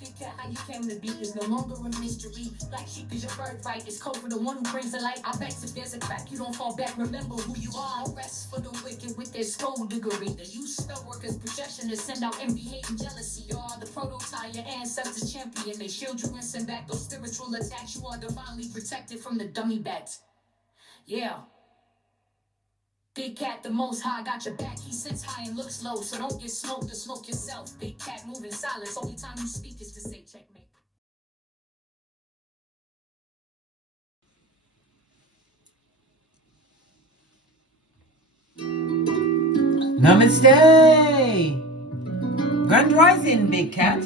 Big cat, how you came to be is no longer a mystery. Black sheep is your birthright. It's code for the one who brings the light. I bet if there's a crack, you don't fall back. Remember who you are. No rest for the wicked with their skullduggery. The use spell workers' projection to send out envy, hate, and jealousy. You are the prototype, your ancestors champion. They shield you and send back those spiritual attacks. You are divinely protected from the dummy bats. Yeah. Big cat, the most high, got your back. He sits high and looks low, so don't get smoked or smoke yourself. Big cat, moving silence. Only time you speak is to say checkmate. Namaste! Grand Rising, Big Cat.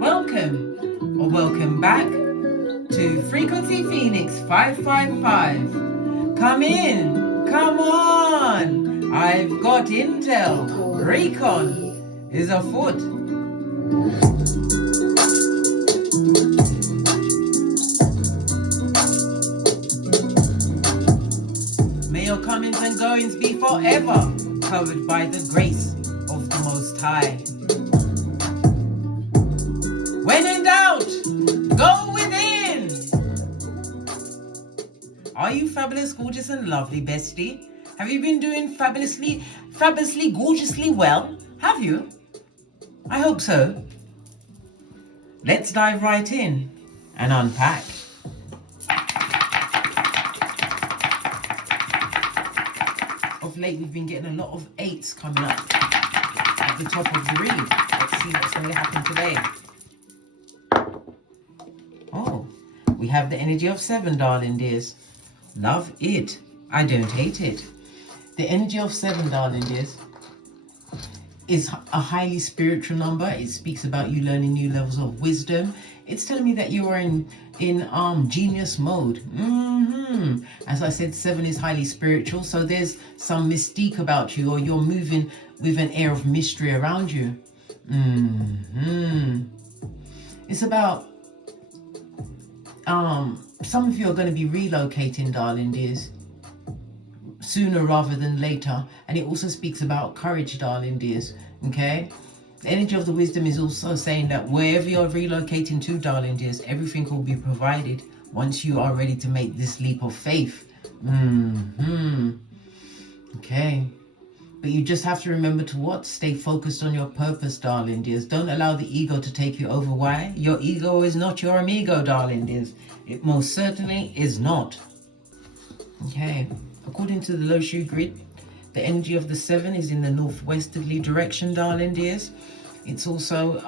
Welcome or welcome back to Frequency Phoenix 555. Come in. Come on! I've got intel. Recon is afoot. May your comings and goings be forever covered by the grace of the Most High. When in doubt, go within! Are you fabulous, gorgeous, and lovely, bestie? Have you been doing fabulously, gorgeously well? Have you? I hope so. Let's dive right in and unpack. Of late, we've been getting a lot of 8s coming up at the top of the read. Let's see what's going to happen today. Oh, we have the energy of 7, darling dears. Love it. I don't hate it. The energy of 7, darling dears, is a highly spiritual number. It speaks about you learning new levels of wisdom. It's telling me that you are in genius mode. As I said, 7 is highly spiritual, so there's some mystique about you, or you're moving with an air of mystery around you. It's about some of you are going to be relocating, darling dears, sooner rather than later. And it also speaks about courage, darling dears. Okay, the energy of the wisdom is also saying that wherever you're relocating to, darling dears, everything will be provided once you are ready to make this leap of faith. Okay, but you just have to remember to what? Stay focused on your purpose, darling dears. Don't allow the ego to take you over. Why? Your ego is not your amigo, darling dears. It most certainly is not. Okay, according to the Loshu grid, the energy of the 7 is in the northwesterly direction, darling dears. It's also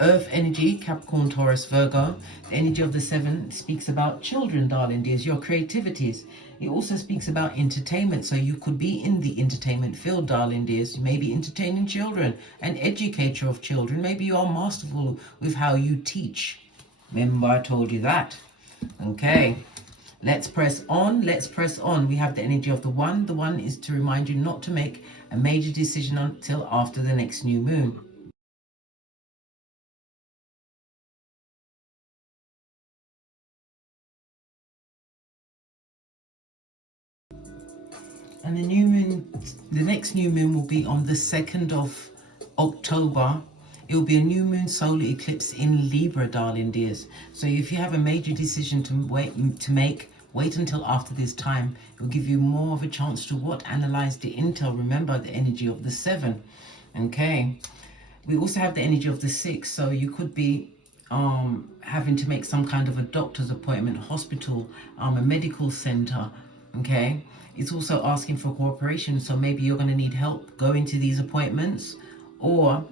Earth energy, Capricorn, Taurus, Virgo. The energy of the 7 speaks about children, darling dears, your creativities. It also speaks about entertainment, so you could be in the entertainment field, darling dears. You may be entertaining children, an educator of children. Maybe you are masterful with how you teach. Remember, I told you that. Okay, let's press on. Let's press on. We have the energy of the 1. The 1 is to remind you not to make a major decision until after the next new moon. And the new moon, the next new moon will be on the 2nd of October. It will be a new moon solar eclipse in Libra, darling dears. So if you have a major decision to make, wait until after this time. It will give you more of a chance to what? Analyze the intel. Remember the energy of the 7. Okay. We also have the energy of the 6. So you could be having to make some kind of a doctor's appointment, hospital, a medical center. Okay. It's also asking for cooperation. So maybe you're going to need help going to these appointments, or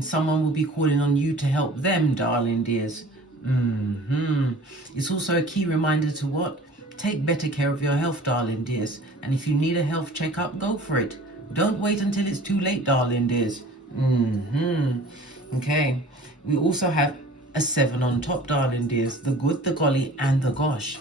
someone will be calling on you to help them, darling dears. It's also a key reminder to what? Take better care of your health, darling dears. And if you need a health checkup, go for it. Don't wait until it's too late, darling dears. Okay. We also have a 7 on top, darling dears. The good, the golly, and the gosh.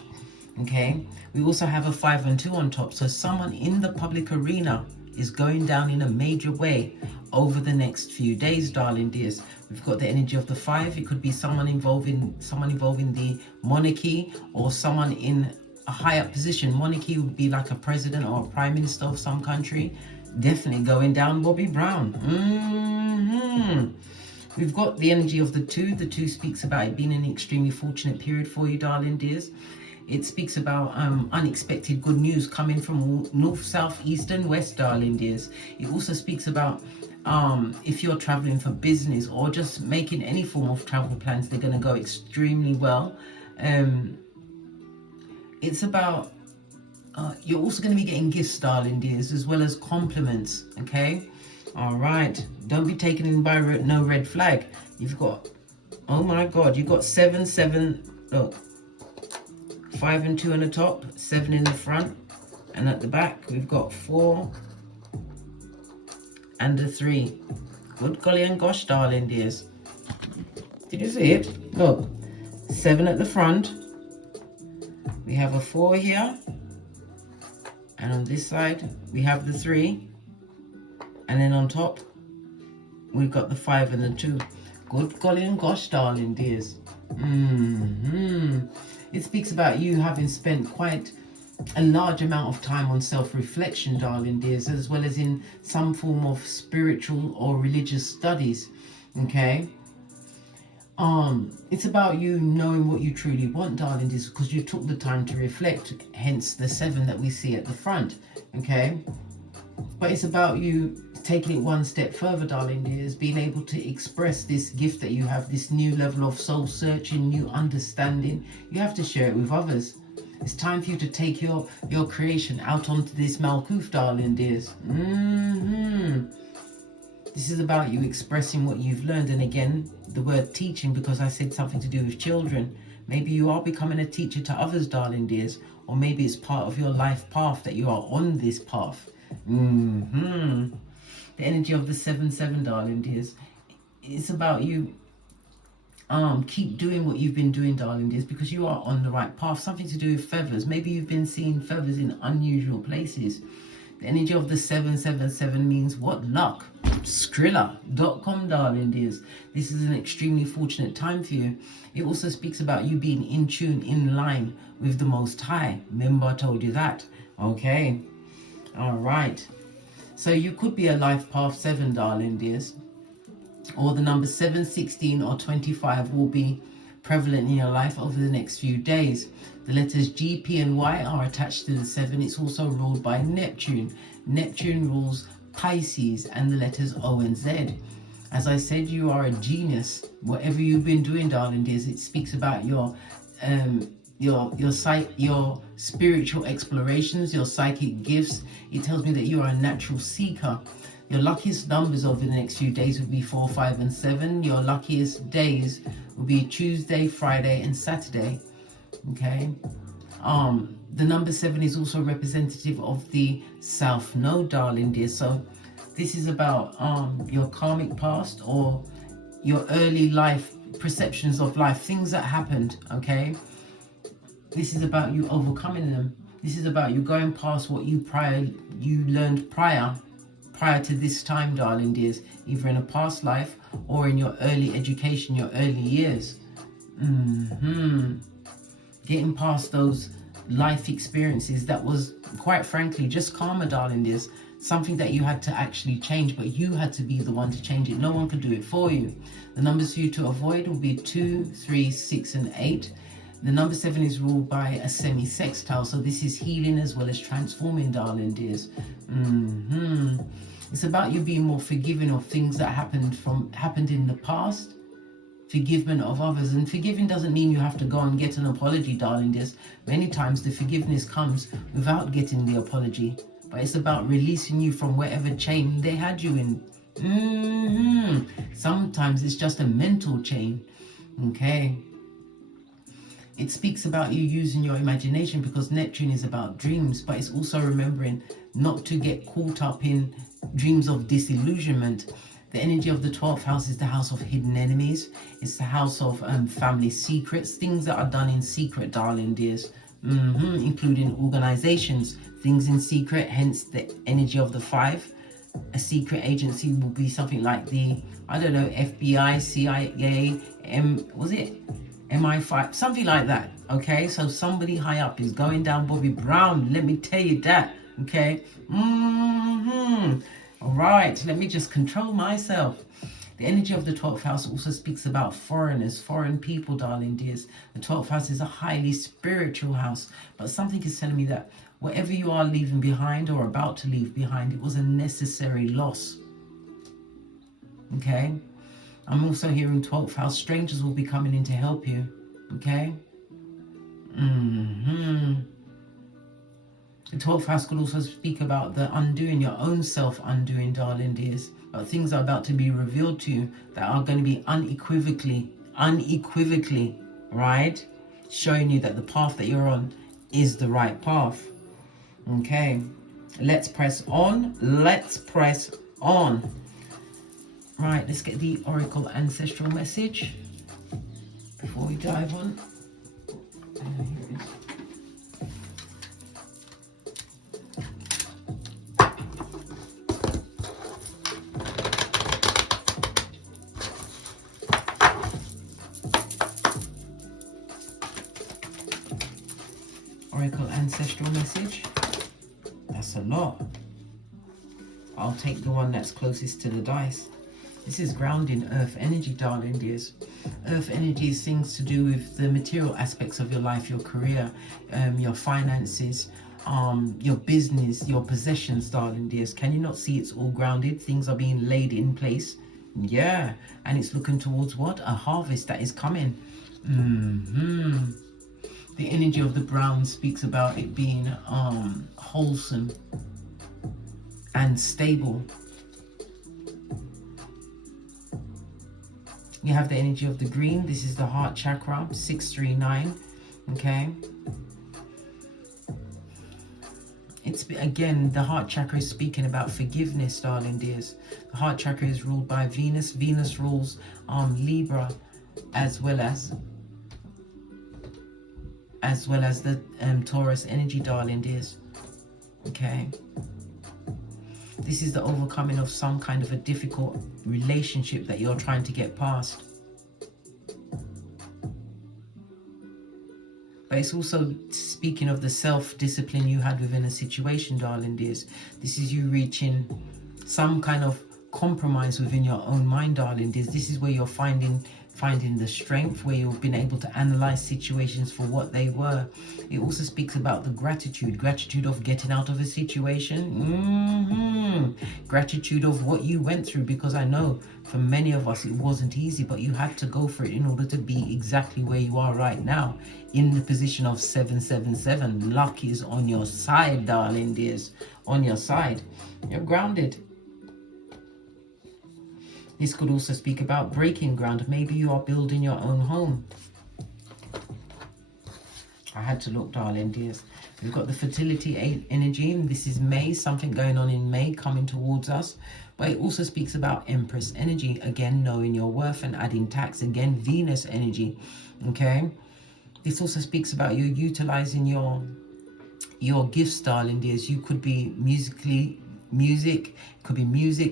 Okay. We also have a 5 and 2 on top. So someone in the public arena is going down in a major way over the next few days, darling dears. We've got the energy of the 5. It could be someone involving the monarchy, or someone in a high up position. Monarchy would be like a president or a prime minister of some country. Definitely going down Bobby Brown. We've got the energy of the 2. The 2 speaks about it being an extremely fortunate period for you, darling dears. It speaks about unexpected good news coming from north, south, east and west, darling dears. It also speaks about if you're traveling for business or just making any form of travel plans, they're going to go extremely well. It's about you're also going to be getting gifts, darling dears, as well as compliments. Okay, all right, don't be taken in by no red flag. You've got, oh my god, you've got 7 7, look, 5 and 2 on the top, 7 in the front, and at the back we've got 4 and a 3. Good golly and gosh, darling dears. Did you see it? Look, 7 at the front. We have a 4 here. And on this side, we have the 3. And then on top, we've got the 5 and the 2. Good golly and gosh, darling dears. It speaks about you having spent quite a large amount of time on self-reflection, darling dears, as well as in some form of spiritual or religious studies. Okay, it's about you knowing what you truly want, darling dears, because you took the time to reflect, hence the 7 that we see at the front. Okay, but it's about you taking it one step further, darling dears, being able to express this gift that you have, this new level of soul searching, new understanding. You have to share it with others. It's time for you to take your creation out onto this Malkuth, darling dears. This is about you expressing what you've learned. And again, the word teaching, because I said something to do with children. Maybe you are becoming a teacher to others, darling dears. Or maybe it's part of your life path that you are on this path. The energy of the 7 7, darling dears. It's about you keep doing what you've been doing, darling dears, because you are on the right path. Something to do with feathers. Maybe you've been seeing feathers in unusual places. The energy of the 777 means what luck. Skrilla.com, darling dears. This is an extremely fortunate time for you. It also speaks about you being in tune, in line with the Most High. Remember I told you that. Okay. All right. So you could be a life path 7, darling dears. Or the number 7, 16 or 25 will be prevalent in your life over the next few days. The letters G, P and Y are attached to the 7. It's also ruled by Neptune. Neptune rules Pisces and the letters O and Z. As I said, you are a genius. Whatever you've been doing, darling dears, it speaks about your spiritual explorations, your psychic gifts. It tells me that you are a natural seeker. Your luckiest numbers over the next few days will be 4, 5 and 7. Your luckiest days will be Tuesday, Friday and Saturday. Okay. The number 7 is also representative of the South Node, darling dear. So this is about your karmic past or your early life perceptions of life, things that happened. Okay. This is about you overcoming them. This is about you going past what you learned prior to this time, darling dears, either in a past life or in your early education, your early years. Getting past those life experiences that was, quite frankly, just karma, darling dears. Something that you had to actually change, but you had to be the one to change it. No one could do it for you. The numbers for you to avoid will be 2, 3, 6 and 8. The number 7 is ruled by a semi-sextile, so this is healing as well as transforming, darling dears. It's about you being more forgiving of things that happened in the past. Forgiveness of others. And forgiving doesn't mean you have to go and get an apology, darling dears. Many times the forgiveness comes without getting the apology. But it's about releasing you from whatever chain they had you in. Sometimes it's just a mental chain. Okay. It speaks about you using your imagination, because Neptune is about dreams, but it's also remembering not to get caught up in dreams of disillusionment. The energy of the 12th house is the house of hidden enemies. It's the house of family secrets, things that are done in secret, darling dears, including organizations, things in secret, hence the energy of the 5. A secret agency will be something like the, I don't know, FBI, CIA, MI5, something like that. Okay, so somebody high up is going down Bobby Brown, let me tell you that. Okay. All right, let me just control myself. The energy of the 12th house also speaks about foreigners, foreign people, darling dears. The 12th house is a highly spiritual house, but something is telling me that whatever you are leaving behind or about to leave behind, it was a necessary loss. Okay? I'm also hearing 12th house. Strangers will be coming in to help you. Okay? The 12th house could also speak about the undoing, your own self-undoing, darling dears. But things are about to be revealed to you that are going to be unequivocally, right? Showing you that the path that you're on is the right path. Okay, let's press on. Let's press on. Right, let's get the Oracle Ancestral message before we dive on. Here it is. Oracle Ancestral message. That's a lot. I'll take the one that's closest to the dice. This is grounding earth energy, darling dears. Earth energy is things to do with the material aspects of your life, your career, your finances, your business, your possessions, darling dears. Can you not see it's all grounded? Things are being laid in place. Yeah, and it's looking towards what? A harvest that is coming. The energy of the brown speaks about it being wholesome and stable. You have the energy of the green. This is the heart chakra, 639. Okay. It's again, the heart chakra is speaking about forgiveness, darling dears. The heart chakra is ruled by Venus. Venus rules Libra, as well as the Taurus energy, darling dears. Okay. This is the overcoming of some kind of a difficult relationship that you're trying to get past. But it's also speaking of the self-discipline you had within a situation, darling dears. This is you reaching some kind of compromise within your own mind, darling dears. This is where you're finding the strength, where you've been able to analyze situations for what they were. It also speaks about the gratitude of getting out of a situation. Gratitude of what you went through, because I know for many of us it wasn't easy, but you had to go for it in order to be exactly where you are right now, in the position of 777. Luck is on your side, darling dears, on your side. You're grounded. This could also speak about breaking ground. Maybe you are building your own home. I had to look, darling dears. We've got the fertility energy. This is May, something going on in May coming towards us. But it also speaks about Empress energy. Again, knowing your worth and adding tax. Again, Venus energy. Okay. This also speaks about you utilizing your gifts, darling dears. You could be music,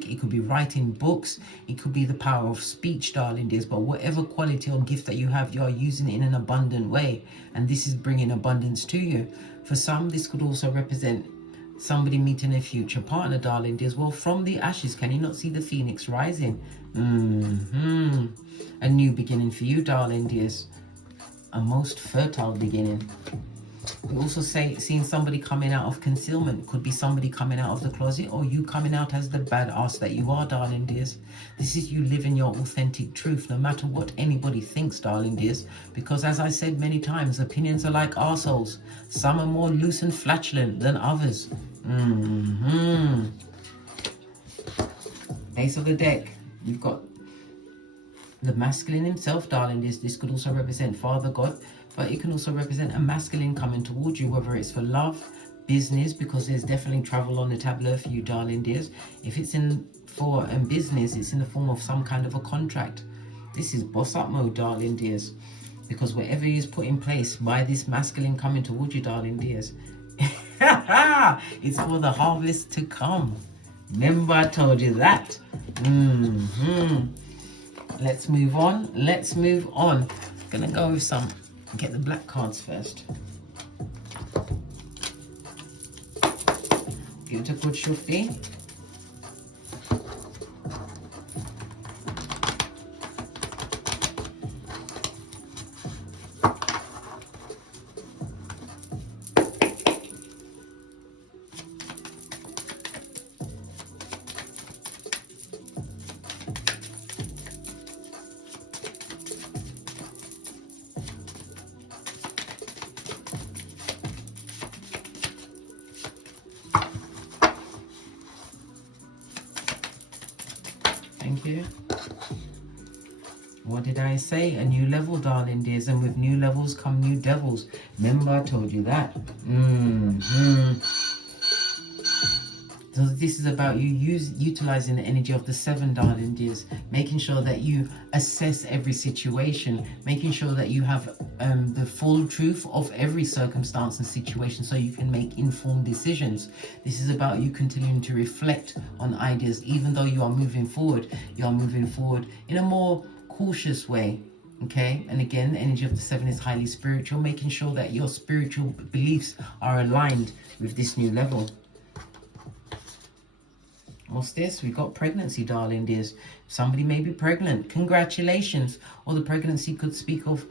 it could be writing books, it could be the power of speech, darling dears. But whatever quality or gift that you have, you are using it in an abundant way, and this is bringing abundance to you. For some, this could also represent somebody meeting a future partner, darling dears. Well, from the ashes, can you not see the phoenix rising? A new beginning for you, darling dears. A most fertile beginning. We also seeing somebody coming out of concealment. Could be somebody coming out of the closet, or you coming out as the badass that you are, darling dears. This is you living your authentic truth, no matter what anybody thinks, darling dears. Because as I said many times, opinions are like arseholes. Some are more loose and flatulent than others. Ace of the deck. You've got the masculine himself, darling dears. This could also represent Father God. But it can also represent a masculine coming towards you, whether it's for love, business, because there's definitely travel on the tableau for you, darling dears. If it's for business, it's in the form of some kind of a contract. This is boss up mode, darling dears. Because whatever is put in place by this masculine coming towards you, darling dears, it's for the harvest to come. Remember I told you that. Let's move on. Let's move on. Gonna go with some... Get the black cards first. Give it a good shufti. What did I say? A new level, darling dears. And with new levels come new devils. Remember, I told you that. So this is about you utilizing the energy of the 7, darling dears, making sure that you assess every situation, making sure that you have the full truth of every circumstance and situation so you can make informed decisions. This is about you continuing to reflect on ideas. Even though you are moving forward in a more cautious way. Okay, and again, the energy of the 7 is highly spiritual, making sure that your spiritual beliefs are aligned with this new level. What's this? We got pregnancy, darling dears. Somebody may be pregnant. Congratulations. Or the pregnancy could speak of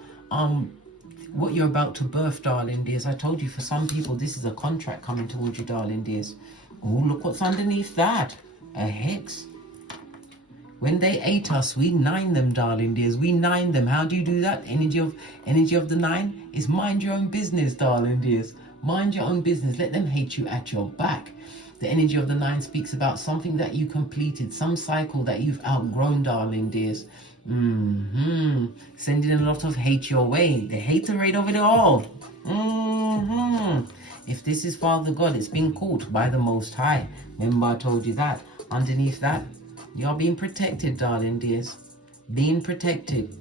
what you're about to birth, darling dears. I told you, for some people, this is a contract coming towards you, darling dears. Oh, look what's underneath that. A hex. When they ate us, we 9 them, darling dears. We 9 them. How do you do that? Energy of the 9 is mind your own business, darling dears. Mind your own business. Let them hate you at your back. The energy of the 9 speaks about something that you completed, some cycle that you've outgrown, darling dears. Sending a lot of hate your way. The haterade of it all. If this is Father God, it's been caught by the Most High. Remember, I told you that. Underneath that, you're being protected, darling dears. Being protected.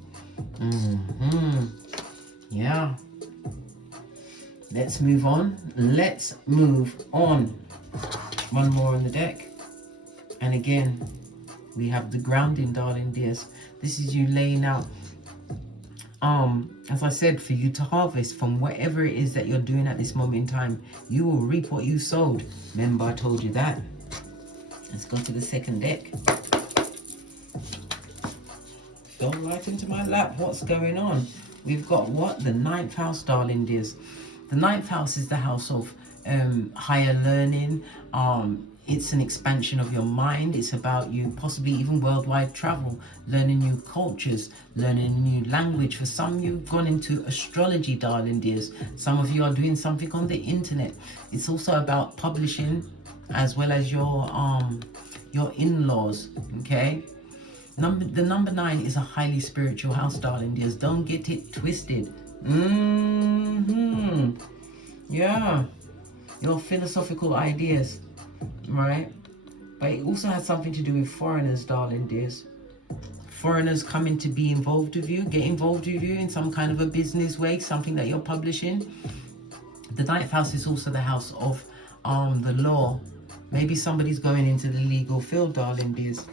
Yeah. Let's move on. Let's move on. One more on the deck. And again, we have the grounding, darling dears. This is you laying out, as I said, for you to harvest from whatever it is that you're doing at this moment in time. You will reap what you sowed. Remember, I told you that. Let's go to the second deck. Fell right into my lap. What's going on? We've got what? The 9th house, darling dears. The 9th house is the house of higher learning. It's an expansion of your mind. It's about you possibly even worldwide travel, learning new cultures, learning a new language. For some, you've gone into astrology, darling dears. Some of you are doing something on the internet. It's also about publishing, as well as your in-laws. Okay, the number 9 is a highly spiritual house, darling dears. Don't get it twisted. Yeah, your philosophical ideas, right? But it also has something to do with foreigners, darling dears. Foreigners coming to be involved with you, get involved with you in some kind of a business way, something that you're publishing. The 9th house is also the house of the law. Maybe somebody's going into the legal field, darling dears.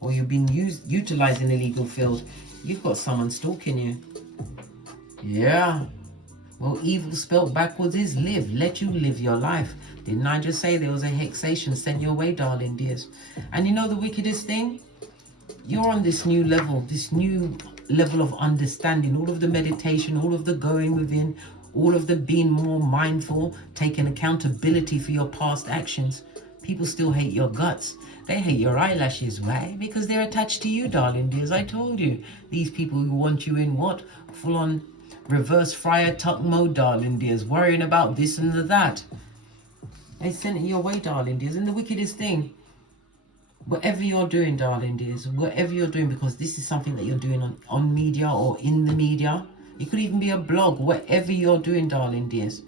Or you've been utilizing the legal field. You've got someone stalking you. Yeah. Well, evil spelled backwards is live. Let you live your life. Didn't I just say there was a hexation sent your way, darling dears? And you know the wickedest thing? You're on this new level of understanding. All of the meditation, all of the going within, all of the being more mindful, taking accountability for your past actions. People still hate your guts. They hate your eyelashes. Why? Because they're attached to you, darling dears. I told you. These people who want you in what? Full on reverse Friar Tuck mode, darling dears. Worrying about this and that. They sent it your way, darling dears. And the wickedest thing, whatever you're doing, darling dears, whatever you're doing, because this is something that you're doing on media or in the media. It could even be a blog. Whatever you're doing, darling dears,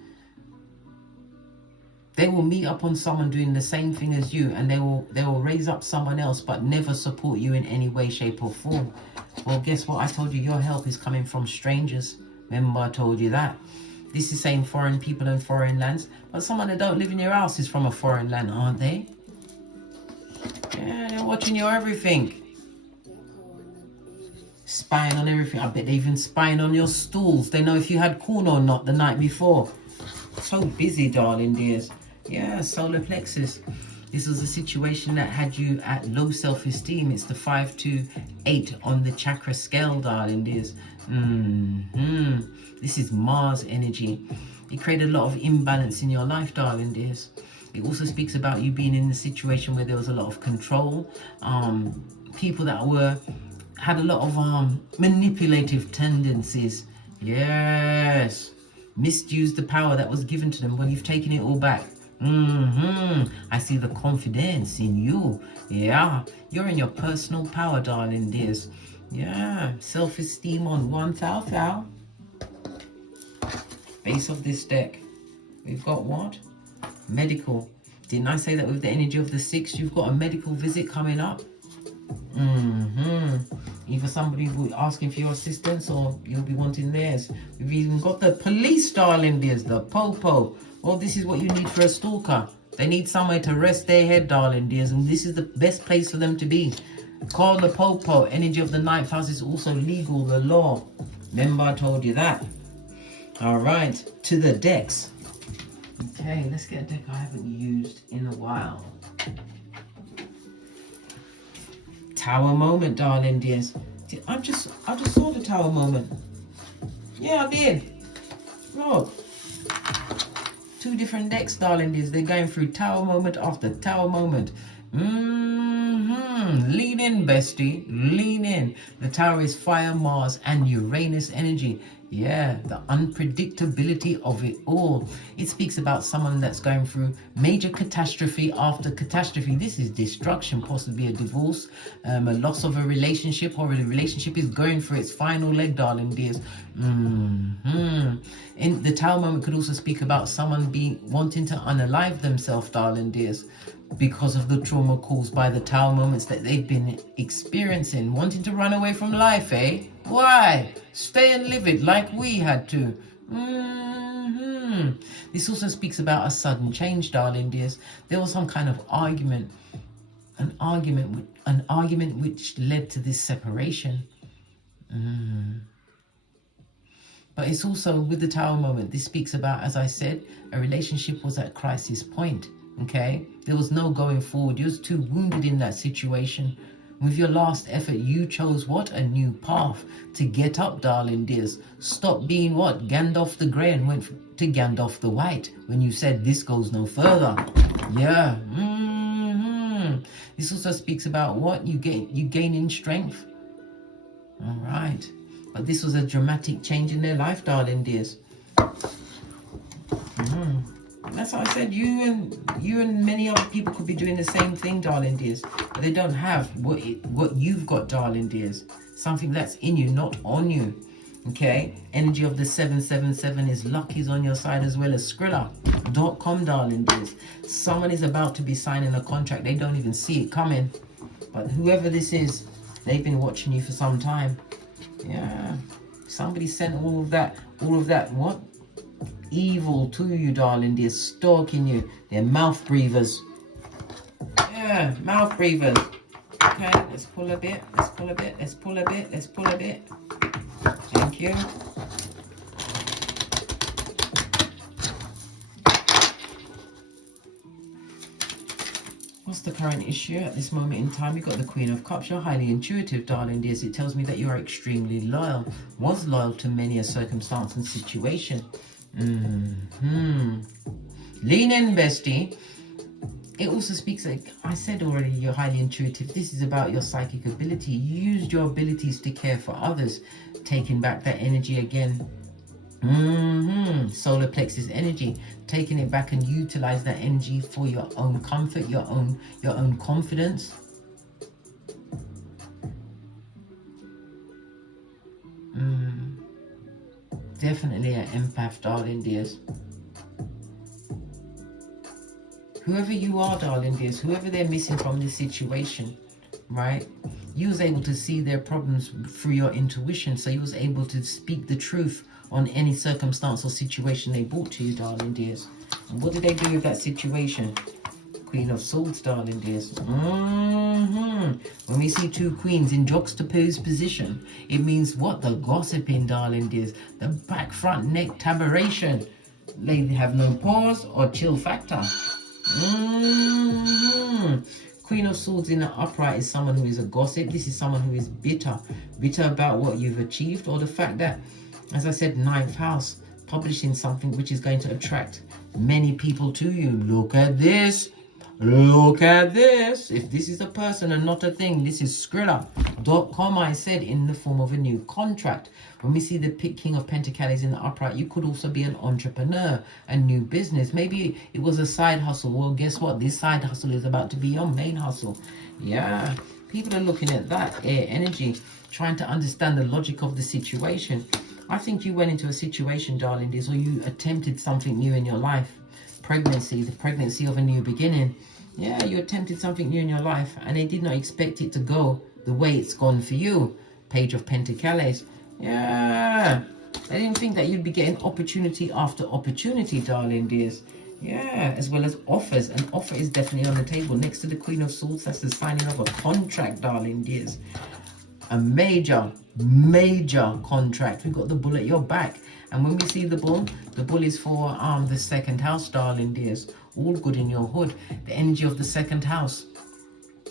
they will meet up on someone doing the same thing as you, and they will raise up someone else, but never support you in any way, shape, or form. Well, guess what? I told you your help is coming from strangers. Remember, I told you that. This is saying foreign people and foreign lands, but someone that don't live in your house is from a foreign land, aren't they? Yeah, they're watching your everything. Spying on everything. I bet they even spying on your stools. They know if you had Kool or not the night before. So busy, darling dears. Yeah, solar plexus. This was a situation that had you at low self-esteem. It's the 5 to 8 on the chakra scale, darling dears. This is Mars energy. It created a lot of imbalance in your life, darling dears. It also speaks about you being in a situation where there was a lot of control. People that had a lot of manipulative tendencies. Yes. Misused the power that was given to them. Well, you've taken it all back. I see the confidence in you. Yeah, you're in your personal power, darling dears. Yeah, self-esteem on 1,000. Base of this deck, we've got what? Medical. Didn't I say that with the energy of the 6, you've got a medical visit coming up? Either somebody will be asking for your assistance or you'll be wanting theirs. We've even got the police, darling dears, the popo. Well, this is what you need for a stalker. They need somewhere to rest their head, darling dears, and this is the best place for them to be. Call the popo. Energy of the 9th house is also legal, the law. Remember I told you that. All right, to the decks. Okay, let's get a deck I haven't used in a while. Tower moment, darling dears. I just saw the tower moment. Yeah, I did. Look. 2 different decks, darling dears. They're going through tower moment after tower moment. Lean in, bestie. Lean in. The tower is fire, Mars, and Uranus energy. Yeah, the unpredictability of it all. It speaks about someone that's going through major catastrophe after catastrophe. This is destruction, possibly a divorce, a loss of a relationship, or a relationship is going through its final leg, darling dears. And the tower moment could also speak about someone wanting to unalive themselves, darling dears, because of the trauma caused by the tower moments that they've been experiencing, wanting to run away from life, eh? Why? Stay and live it like we had to. This also speaks about a sudden change, darling dears. There was some kind of argument, an argument which led to this separation. But it's also with the tower moment, this speaks about, as I said, a relationship was at crisis point. Okay, there was no going forward. You was too wounded in that situation. With your last effort, you chose what? A new path to get up, darling dears. Stop being what? Gandalf the Grey and went to Gandalf the White when you said this goes no further. Yeah. This also speaks about what? You gain in strength. All right. But this was a dramatic change in their life, darling dears. That's how I said you and many other people could be doing the same thing, darling dears, but they don't have what you've got, darling dears. Something that's in you, not on you. Okay, energy of the 777 is luck is on your side as well as Skrilla.com, darling dears. Someone is about to be signing a contract. They don't even see it coming, but whoever this is, they've been watching you for some time. Yeah, somebody sent all of that what? Evil to you, darling dear, stalking you. They're mouth breathers. Yeah, mouth breathers. Okay, let's pull a bit. Thank you. What's the current issue at this moment in time? You've got the Queen of Cups. You're highly intuitive, darling dears. It tells me that you are extremely loyal. Was loyal to many a circumstance and situation. Lean in, bestie. It also speaks, like I said already, you're highly intuitive. This is about your psychic ability. You used your abilities to care for others, taking back that energy again. Solar plexus energy, taking it back and utilize that energy for your own comfort, your own confidence. Definitely an empath, darling dears. Whoever you are, darling dears, whoever they're missing from this situation, right? You was able to see their problems through your intuition, so you was able to speak the truth on any circumstance or situation they brought to you, darling dears. And what did they do with that situation? Queen of Swords, darling dears. When we see 2 queens in juxtaposed position, it means what? The gossiping, darling dears. The back, front, neck, tabaration. They have no pause or chill factor. Queen of Swords in the upright is someone who is a gossip. This is someone who is bitter about what you've achieved, or the fact that, as I said, 9th house, publishing something which is going to attract many people to you. Look at this. Look at this. If this is a person and not a thing, this is Skrilla.com, I said, in the form of a new contract. When we see the King of Pentacles in the upright, you could also be an entrepreneur, a new business. Maybe it was a side hustle. Well, guess what? This side hustle is about to be your main hustle. Yeah. People are looking at that air energy, trying to understand the logic of the situation. I think you went into a situation, darling, or you attempted something new in your life. Pregnancy, the pregnancy of a new beginning. Yeah, you attempted something new in your life and they did not expect it to go the way it's gone for you. Page of Pentacles. Yeah, I didn't think that you'd be getting opportunity after opportunity, darling dears. Yeah, as well as offers. An offer is definitely on the table. Next to the Queen of Swords, that's the signing of a contract, darling dears. A major contract. We've got the bull at your back. And when we see the bull is for the second house, darling dears. All good in your hood. The energy of the second house.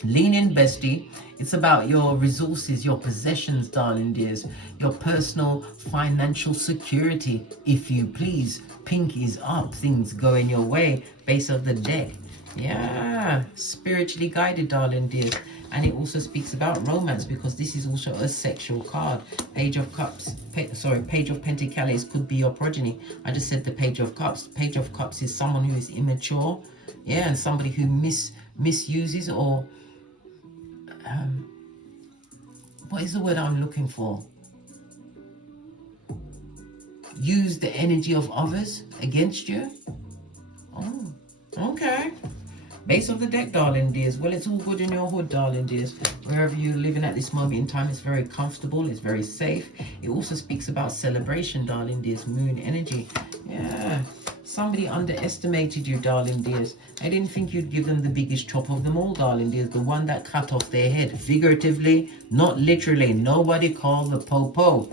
Lean in, bestie. It's about your resources, your possessions, darling dears. Your personal financial security, if you please. Pinkies up, things going your way. Base of the deck. Yeah, spiritually guided, darling dears. And it also speaks about romance, because this is also a sexual card. Page of Cups, Page of Pentacles could be your progeny. I just said the Page of Cups. Page of Cups is someone who is immature. Yeah, and somebody who misuses or... what is the word I'm looking for? Use the energy of others against you. Oh, okay. Base of the deck, darling dears. Well, it's all good in your hood, darling dears. Wherever you're living at this moment in time, it's very comfortable. It's very safe. It also speaks about celebration, darling dears. Moon energy. Yeah. Somebody underestimated you, darling dears. I didn't think you'd give them the biggest chop of them all, darling dears. The one that cut off their head. Figuratively, not literally. Nobody called the popo.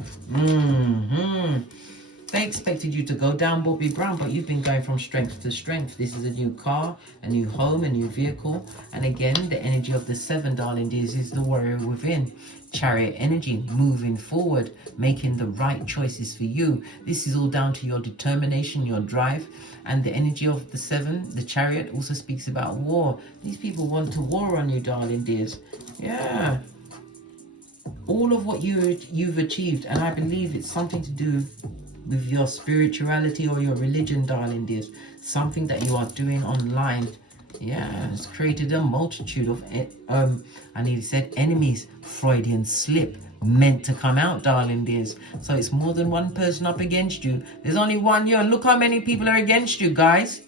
They expected you to go down Bobby Brown, but you've been going from strength to strength. This is a new car, a new home, a new vehicle. And again, the energy of the 7, darling dears, is the warrior within. Chariot energy, moving forward, making the right choices for you. This is all down to your determination, your drive. And the energy of the 7, the chariot, also speaks about war. These people want to war on you, darling dears. Yeah. All of what you've achieved, and I believe it's something to do with your spirituality or your religion, darling dears. Something that you are doing online. Yeah, it's created a multitude of, I nearly said enemies. Freudian slip, meant to come out, darling dears. So it's more than one person up against you. There's only one you, and look how many people are against you, guys.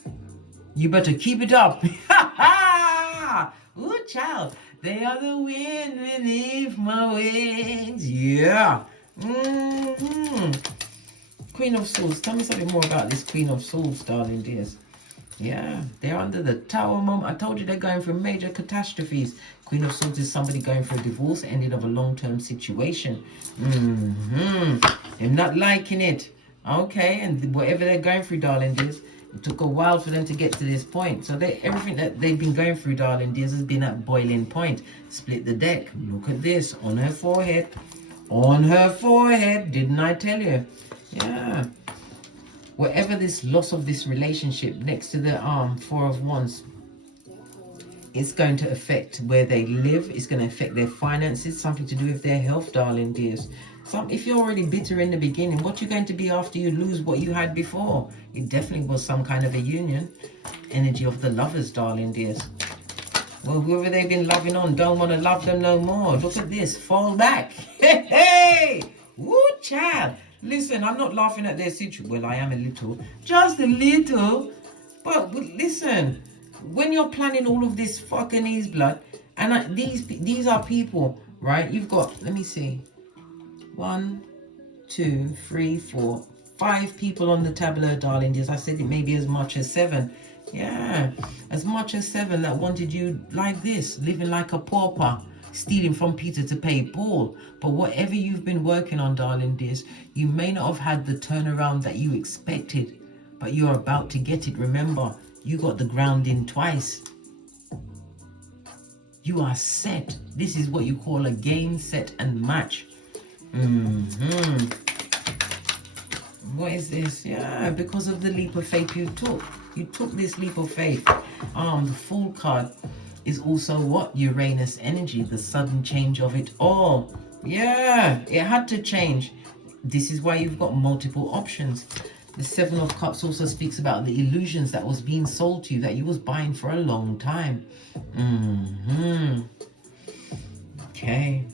You better keep it up. Ooh, child. They are the wind beneath my wings. Yeah. Queen of Swords. Tell me something more about this Queen of Swords, darling dears. Yeah, they're under the tower moment. I told you they're going through major catastrophes. Queen of Swords is somebody going through a divorce, ending of a long-term situation. I'm not liking it. Okay, and whatever they're going through, darling dears, it took a while for them to get to this point. So everything that they've been going through, darling dears, has been at boiling point. Split the deck. Look at this on her forehead. On her forehead, didn't I tell you? Yeah. Whatever this loss of this relationship, next to the 4 of Wands, it's going to affect where they live. It's going to affect their finances, something to do with their health, darling dears. If you're already bitter in the beginning, what you're going to be after you lose what you had before? It definitely was some kind of a union. Energy of the Lovers, darling dears. Well, whoever they've been loving on don't want to love them no more. Look at this. Fall back. Hey, hey! Woo, child. Listen, I'm not laughing at their situation. Well, I am a little. Just a little. But listen, when you're planning all of this fucking ease blood, and these are people, right? You've got, let me see. 1, 2, 3, 4, 5 people on the tableau, darling dears. I said it may be as much as 7. Yeah, as much as 7 that wanted you like this, living like a pauper, stealing from Peter to pay Paul. But whatever you've been working on, darling dears, you may not have had the turnaround that you expected, but you're about to get it. Remember, you got the grounding twice. You are set. This is what you call a game, set, and match. What is this? Yeah, because of the leap of faith you took. You took this leap of faith. The Fool card is also what? Uranus energy, the sudden change of it all. Yeah, it had to change. This is why you've got multiple options. The Seven of Cups also speaks about the illusions that was being sold to you, that you was buying for a long time. Okay.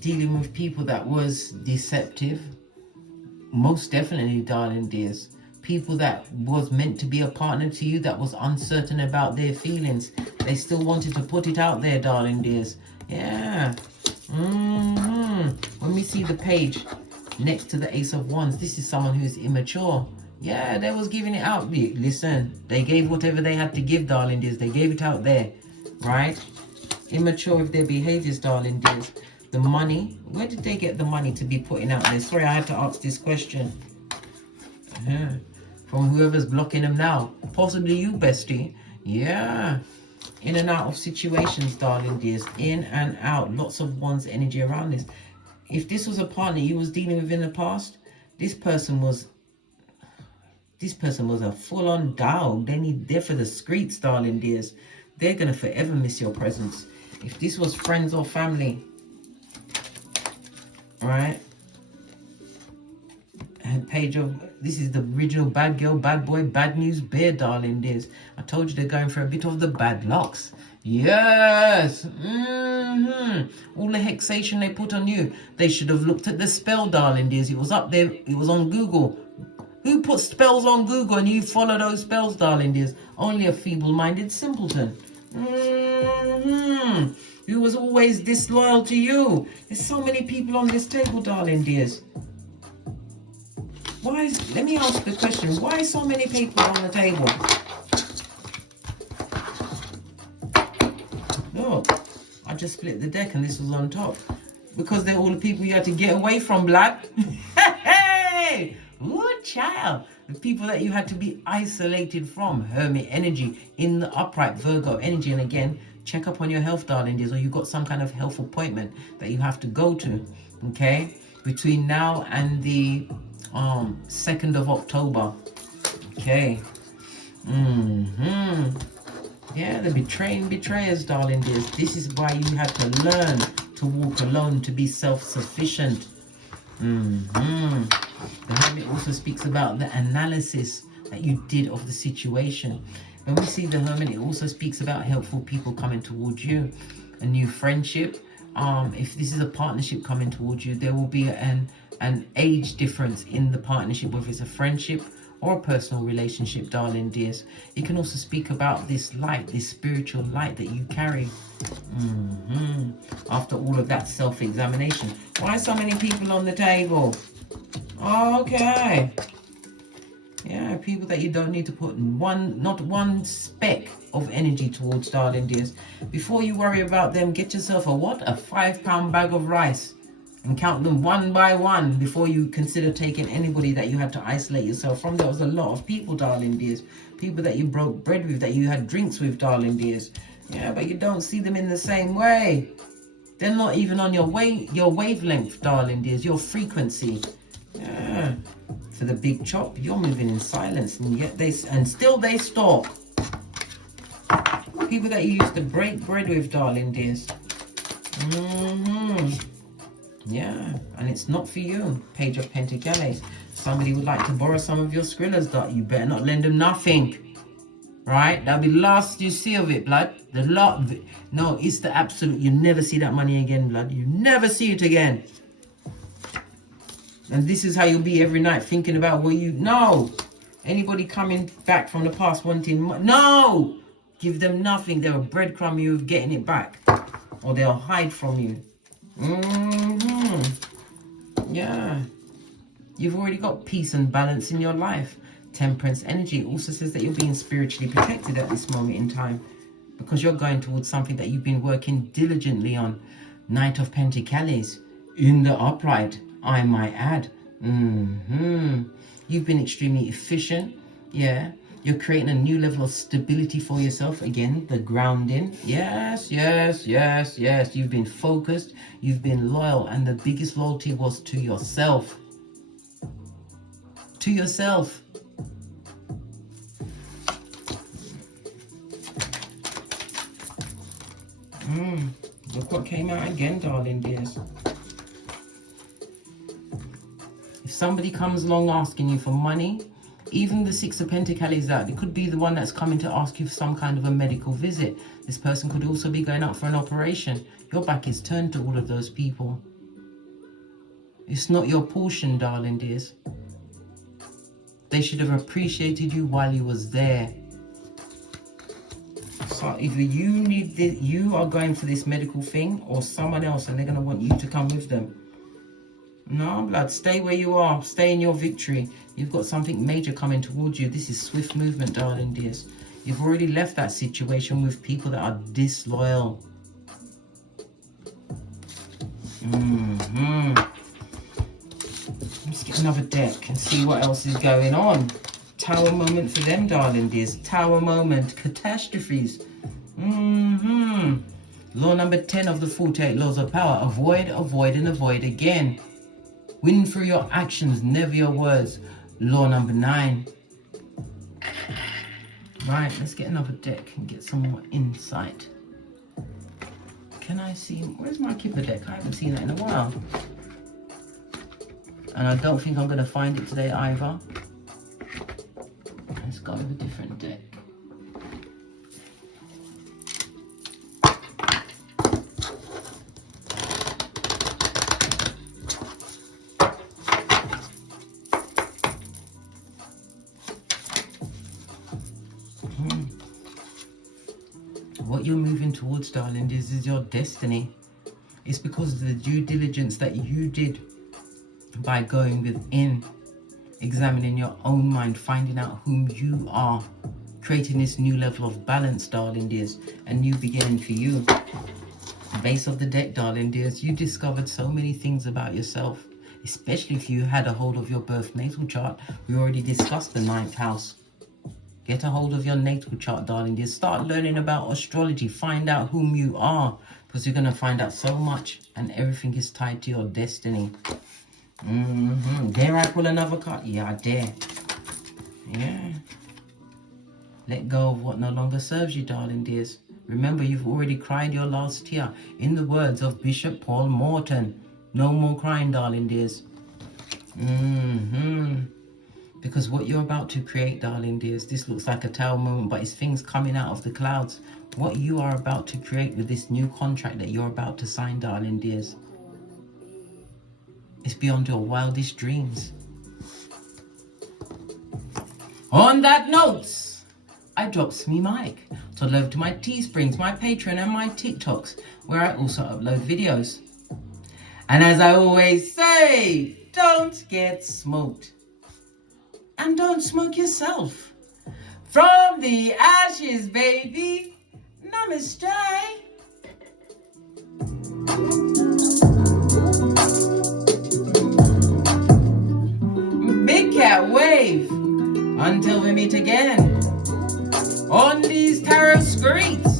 Dealing with people that was deceptive. Most definitely, darling dears. People that was meant to be a partner to you, that was uncertain about their feelings. They still wanted to put it out there, darling dears. Yeah. When we see the page next to the Ace of Wands, this is someone who's immature. Yeah, they was giving it out. Listen, they gave whatever they had to give, darling dears. They gave it out there, right? Immature with their behaviors, darling dears. The money, where did they get the money to be putting out there? Sorry, I had to ask this question. From whoever's blocking them now. Possibly you, bestie. Yeah. In and out of situations, darling dears. In and out. Lots of Wands energy around this. If this was a partner you was dealing with in the past, this person was a full-on dog. They're for the streets, darling dears. They're going to forever miss your presence. If this was friends or family, right? And page of, this is the original bad girl, bad boy, bad news bear, darling dears. I told you they're going for a bit of the bad lucks. Yes. All the hexation they put on you. They should have looked at the spell, darling dears. It was up there. It was on Google. Who put spells on Google and you follow those spells, darling dears? Only a feeble-minded simpleton. Who was always disloyal to you. There's so many people on this table, darling dears. Let me ask the question, why so many people on the table? Look, I just split the deck and this was on top. Because they're all the people you had to get away from, blood. Hey! Ooh, child. The people that you had to be isolated from. Hermit energy in the upright, Virgo energy. And again, check up on your health, darling dears, or you've got some kind of health appointment that you have to go to, okay? Between now and the 2nd of October, okay? Yeah, the betrayers, darling dears. This is why you have to learn to walk alone, to be self-sufficient. The Hermit also speaks about the analysis that you did of the situation. When we see the Hermit, it also speaks about helpful people coming towards you, a new friendship. If this is a partnership coming towards you, there will be an age difference in the partnership, whether it's a friendship or a personal relationship, darling dears. It can also speak about this light, this spiritual light that you carry. After all of that self-examination. Why so many people on the table? Okay. Yeah, people that you don't need to put not one speck of energy towards, darling dears. Before you worry about them, get yourself a what? A 5-pound bag of rice. And count them one by one before you consider taking anybody that you had to isolate yourself from. There was a lot of people, darling dears. People that you broke bread with, that you had drinks with, darling dears. Yeah, but you don't see them in the same way. They're not even on your wavelength, darling dears, your frequency. Yeah. For the big chop, you're moving in silence, and yet still they stalk. People that you used to break bread with, darling dears. Yeah, and it's not for you. Page of Pentacles. Somebody would like to borrow some of your skrillers, dot. You better not lend them nothing. Right? That'll be the last you see of it, blood. The lot of it. No, it's the absolute. You never see that money again, blood. You never see it again. And this is how you'll be every night, thinking about where you... No! Anybody coming back from the past wanting... No! Give them nothing. They'll breadcrumb you of getting it back. Or they'll hide from you. Yeah. You've already got peace and balance in your life. Temperance energy also says that you're being spiritually protected at this moment in time, because you're going towards something that you've been working diligently on. Knight of Pentacles in the upright, I might add. You've been extremely efficient. Yeah. You're creating a new level of stability for yourself. Again, the grounding. Yes, yes, yes, yes. You've been focused. You've been loyal. And the biggest loyalty was to yourself. To yourself. Look what came out again, darling dears. If somebody comes along asking you for money, even the Six of Pentacles out, it could be the one that's coming to ask you for some kind of a medical visit. This person could also be going out for an operation. Your back is turned to all of those people. It's not your portion, darling dears. They should have appreciated you while you was there. So if you need this, you are going for this medical thing, or someone else, and they're going to want you to come with them. No, blood, stay where you are. Stay in your victory. You've got something major coming towards you. This is swift movement, darling dears. You've already left that situation with people that are disloyal. Let's get another deck and see what else is going on. Tower moment for them, darling dears. Tower moment. Catastrophes. Law number 10 of the 48 laws of power. Avoid, avoid, and avoid again. Win through your actions, never your words. Law number 9. Right, let's get another deck and get some more insight. Can I see... Where's my Kipper deck? I haven't seen that in a while. And I don't think I'm going to find it today either. Let's go with a different deck. What you're moving towards, darling, is your destiny. It's because of the due diligence that you did by going within, examining your own mind, finding out whom you are, creating this new level of balance, darling dears, a new beginning for you. Base of the deck, darling dears, you discovered so many things about yourself, especially if you had a hold of your birth natal chart. We already discussed the 9th house. Get a hold of your natal chart, darling dears. Start learning about astrology. Find out whom you are, because you're going to find out so much, and everything is tied to your destiny. Dare I pull another card? Yeah, I dare. Yeah. Let go of what no longer serves you, darling dears. Remember, you've already cried your last tear. In the words of Bishop Paul Morton, no more crying, darling dears. Because what you're about to create, darling dears, this looks like a tower moment, but it's things coming out of the clouds. What you are about to create with this new contract that you're about to sign, darling dears, it's beyond your wildest dreams. On that note, I drops me mic. So love to my Teesprings, my Patreon, and my TikToks, where I also upload videos. And as I always say, don't get smoked. And don't smoke yourself. From the ashes, baby. Namaste. Big cat wave. Until we meet again on these tarot streets.